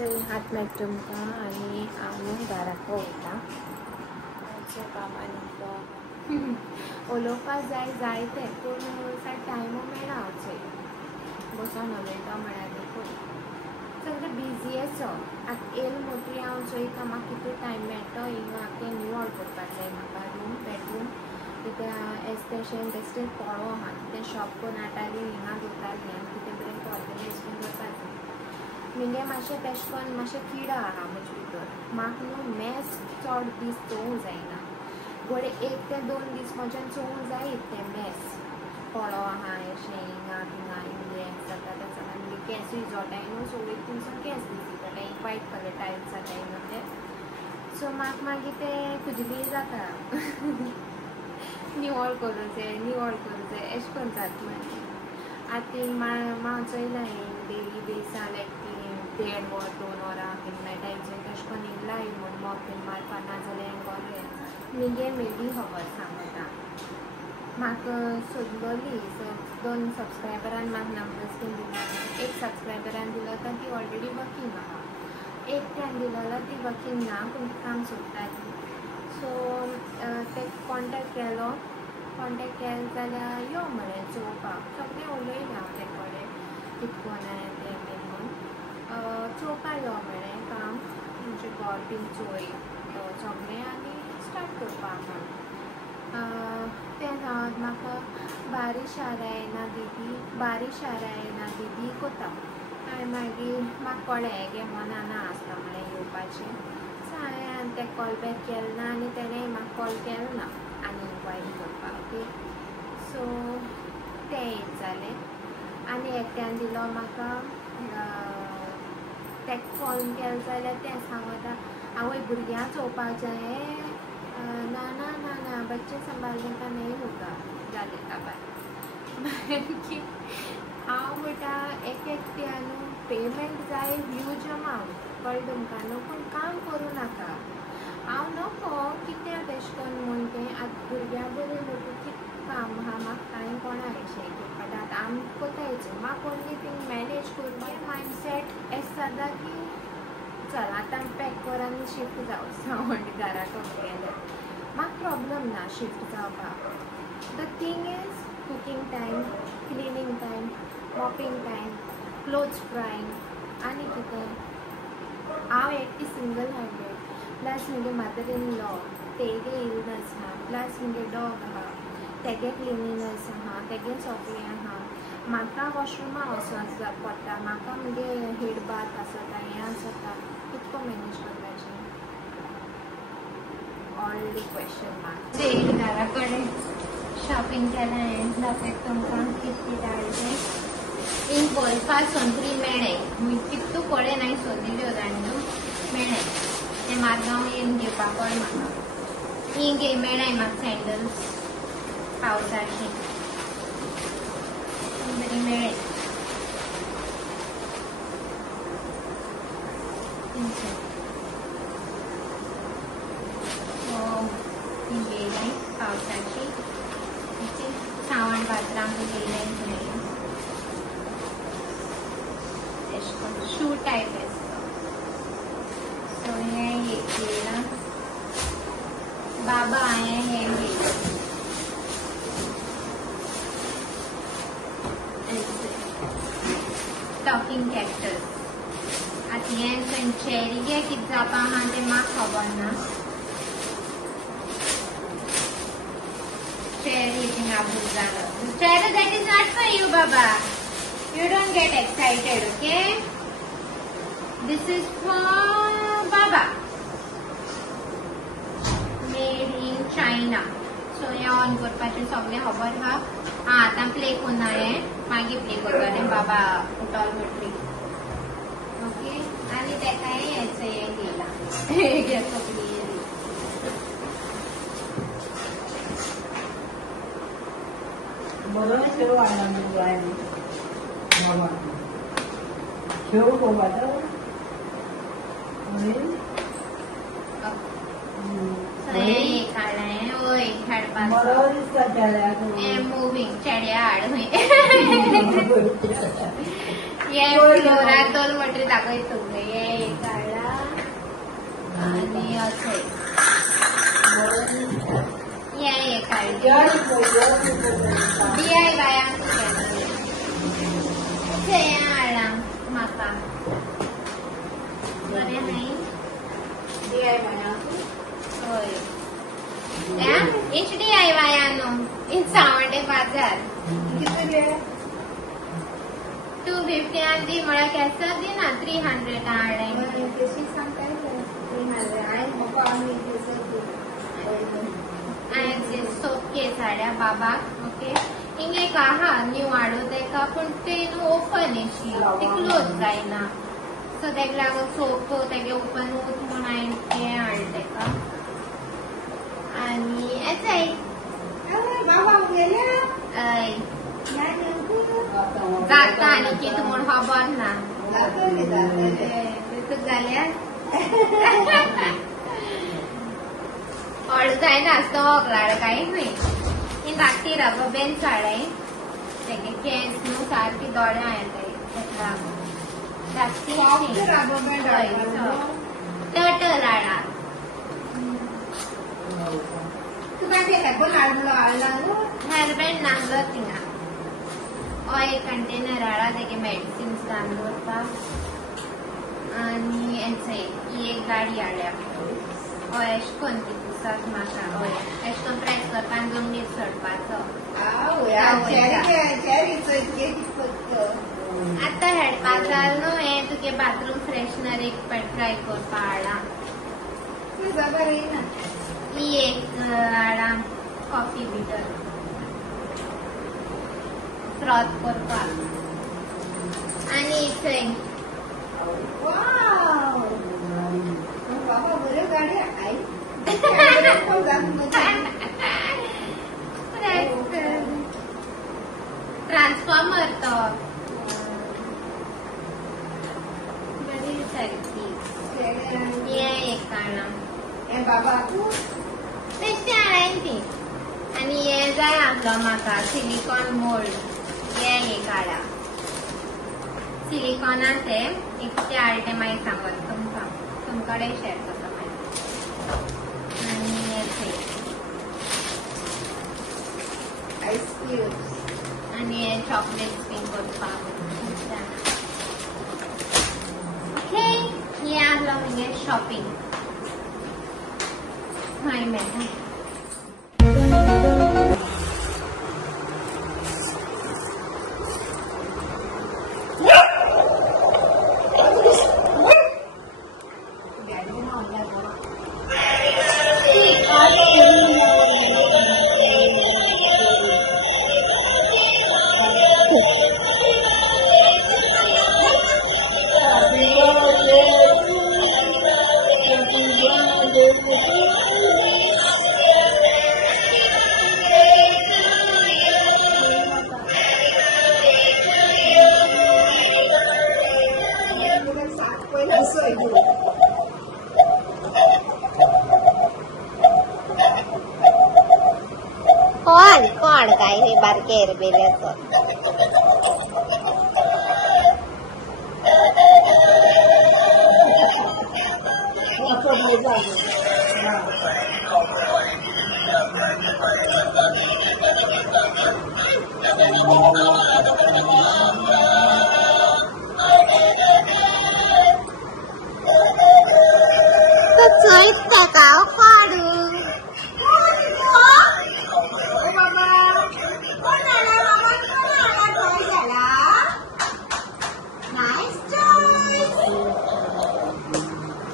हात मेळटा तुमकां आनी हांव न्हू घराक वयता कामां उलोवपाक जाय जायतें पूण टायम मेळना हांवचो बसून उलयता म्हळ्यार देखून सगळें बिजी आसा आतां येयलो मोटी हांव चोयता म्हाका कितू टायम मेळटा हिंगा तें निवळ करपाक जाय म्हाका रूम बेडरूम कित्याक एस्पेशल बेश्टें पळो आहा तें शॉप करून हाडटाली हिंगा दवरताली आनी कितें बरें ऑर्गनायज करून दवरपाक जाय म्हगे मातशें तेशें करून मातशें किडा आहा म्हजे भितर म्हाका न्हू मॅस चड दीस चोवंक जायना घोडे 1 ते 2 दीस म्हज्यान चोवंक जाय तें मॅस पळो आहा अशें हिंगा थिंगा हें जाता तें जाता म्हणजे केंसूय जोडाय न्हू सो एक दिवसान केंस दिसता एक वायट कलर टायल्स जाताय न्हू ते सो म्हाका मागीर तें खुजली जाता निवळ करूं जाय अशें करून जाता मागीर आतां ती हांव चोयलां डेली बेसा लायक ती 1.5 वर 2 वरां बीन मेळटाय तशें करून येयलाय म्हूण मॉपीन मारपा ना जाल्यार गोरे म्हगे मेबी खबर सांगता म्हाका सोदलोली 2 सबस्क्रायबरान म्हाका नंबर्स बीन दिला एक सबस्क्रायबरान दिलो तो ती ऑलरेडी वर्किंग आहा एकट्यान दिलोलो ती वर्किंग ना पूण काम सोदताली सो ते कॉन्टेक्ट केलो जाल्यार यो म्हळें चोवपाक सगळें उलयलें हांव ते कडेन कितकोन तें बीन म्हूण चोवपाक यो म्हळें काम म्हणजे घर बीन चोय सगळें आनी स्टार्ट करपाक म्हूण तें जावन म्हाका बारिश आ रहा है ना दीदी कोता आनी मागीर म्हाका कळ्ळें गे मना ना आसता म्हळें येवपाचें सो हांवें तें कॉल बॅक केलें ना आनी तेणेंय म्हाका कॉल केलो ना आनी इन्क्वायरी करपाक ओके सो तें एक जालें आनी एकट्यान दिलो म्हाका तेका कॉल केलो जाल्यार तें सांगता आवय भुरग्यां चोवपाक जाय ना बच्चे संभालने का नहीं होगा जालें काबार हांव म्हणटा एकट्यान पेमेंट जाय ह्यूज अमावंट कळ्ळें तुमकां न्हू पूण काम करूं नाका हांव नको कितें तेशें करून म्हूण तें आतां भुरग्यां बरें न्हू कितें काम आहा म्हाका कांय कोणा विशय करपाक आतां आमी कोतायचो म्हाका ओन्ली थिंग मॅनेज करपाक मायंडसेट एश जाता की चल आतां पॅक कर आनी शिफ्ट जावं म्हणजे घराक गेले म्हाका प्रॉब्लम ना शिफ्ट जावपाक the thing is cooking time cleaning time mopping time clothes drying आनी कितें हांव एकटी सिंगल हँडेड प्लस म्हगे मदर इन लॉ तेगे इलनस आहा प्लस म्हगे डॉग आहा तेगे क्लिनिनस आहा तेगे सगळें आहा म्हाका वॉशरुमा वचोंक पडटा म्हाका म्हगे हेड बाथ आसता हें आसता कितको मॅनेज करपाचें ऑल द क्वेश्चन मार्क ते घरा कडेन शॉपिंग केलें हांवें दाखयता तुमकां कितली धाडलें इंक गोल्फा संत्री मेळ्ळे कितू कडेन हांवें सोदिल्ल्यो जाणट्यो मेळ्ळे ते मारगांव येवन घेवपाक पड म्हाका हिंग मेळ्ळाय म्हाका सँडल्स पावसाची बरी मेळ्ळे घेयलाय पावसाची सावण पात्रांक घेयलाय शू टायप आसता सो हें घेयलां बाबा हांवें हें घेयलां टॉकिंग कॅक्टस आतां हें चेरी गे कितें जावपा आहा तें म्हाका खबर ना चेरी थिंग आपूण जालो cherry that is not for you baba you don't get excited okay this is for baba made in China so हे ऑन करपाचें सगळें खबर आहा आतां प्ले करून हांवें मागीर प्ले करपाचें बाबा उठोल म्हटली ओके आनी तेका हें घेयलां सगळी बरोबर शेव आला शेव कोवाचा मूविंग चेड्या हाड ये फ्लोरार दोन मटेरियल दाखवायचं तुमले ये काढला आणि असं ये काढलं DIY हाडला म्हाका बरें नाही होय HDIY इन सावंडे बाजार 250 आणि ती मला कॅसर दी ना 300 हाडले सोपके साड्या बाबाक ओके हिंगे का हा न्यू हाडू तेका पण ते ओपन येशी ते क्लोज जायना सो तेका लागून सोप तेगे ओपन उत म्हूण हांवें तें हाडलें तेका आणि येताय हय जाता आनी कितें म्हूण खबर ना तूं जाल्यार अर्ध जायना आसता वगलाड कांय न्हय ही धाकटी रबर बँड हाडय तेगे केस न्हू सारकी दोळ्यां येताय तेका धाकटी टर्टल हाडा हेअरबँड नासलो थिंगा ऑयल कंटेनर हाडा तेगे मेडिसिन्स घालून दवरपाक आनी ही एक गाडी हाडल्या हय एश कोन्न ती पुसाक म्हाका हय एश कोन्न प्रेस करपा आनी जमनीर चडपाचो आतां हेडपाक जाल न्हू हें तुगे बाथरूम फ्रेशनर एक ट्राय करपा हाडा ही एक हाडा कॉफी बिटर फ्रॉथ करपाक आनी थंय ट्रान्सफॉर्मर तो बरी सारकी ये एक काणा बेश्टें हाडायन ती आनी हे जाय आसलो म्हाका सिलिकॉन मोल्ड ये एक हाडा सिलिकॉना ते एक ते हाडले मागीर सांगत तुमकां शेअर करता मागीर आनी हे आयस क्यूब्स आनी हे चॉकलेट स्पिन करपाक ओके हे आसलो म्हगे शॉपिंग हाय मेळटा कोण काय हे बारके एरबेल्याचो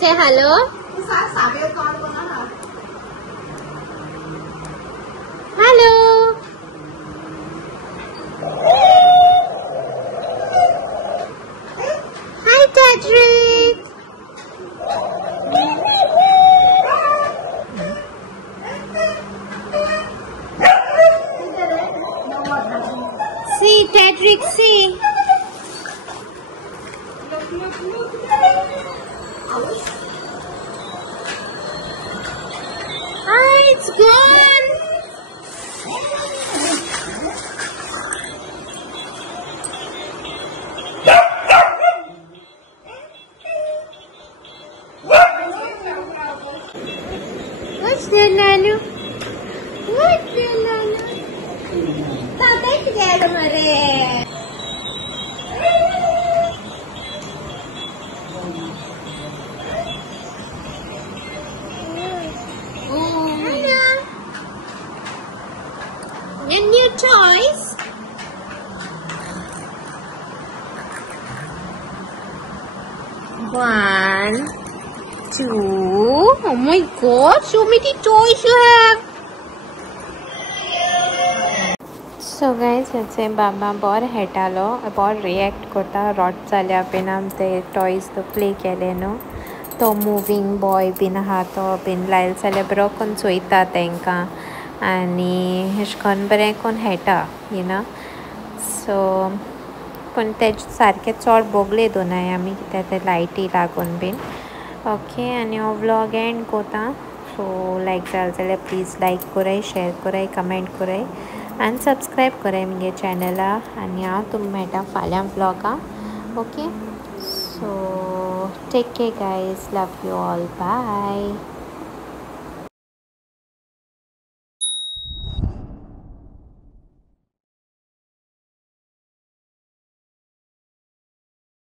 Say hello. Hello. Hi, Tedrick. See, Tedrick, see. Ah, it's gone. Lalu. What Lalu? Tata together mare. Hello. Your new toys. One, two. Oh my God! So many toys you have. So guys, याचे बाबा bore हेटालो bore react करता rot जाल्या been आम ते toys तो play केले न्हू तो moving boy been आहा तो बीन लायल जाल्यार बरो कोन चोयता तांकां आनी अशें करून बरें कोन हेटा यू नो सो पूण तेजे सारकें चड बोगले दोनाय आमी कित्याक ते लायटी लागून बीन ओके आनी हो व्लॉग एंड कोता सो लायक जाल जाल्यार प्लीज लायक कोराय शेअर कोराय कमेंट कोराय आनी सब्सक्रायब कराय म्हगे चॅनला आनी हांव तुमकां मेळटा फाल्यां व्लॉगा okay so take care guys love you all bye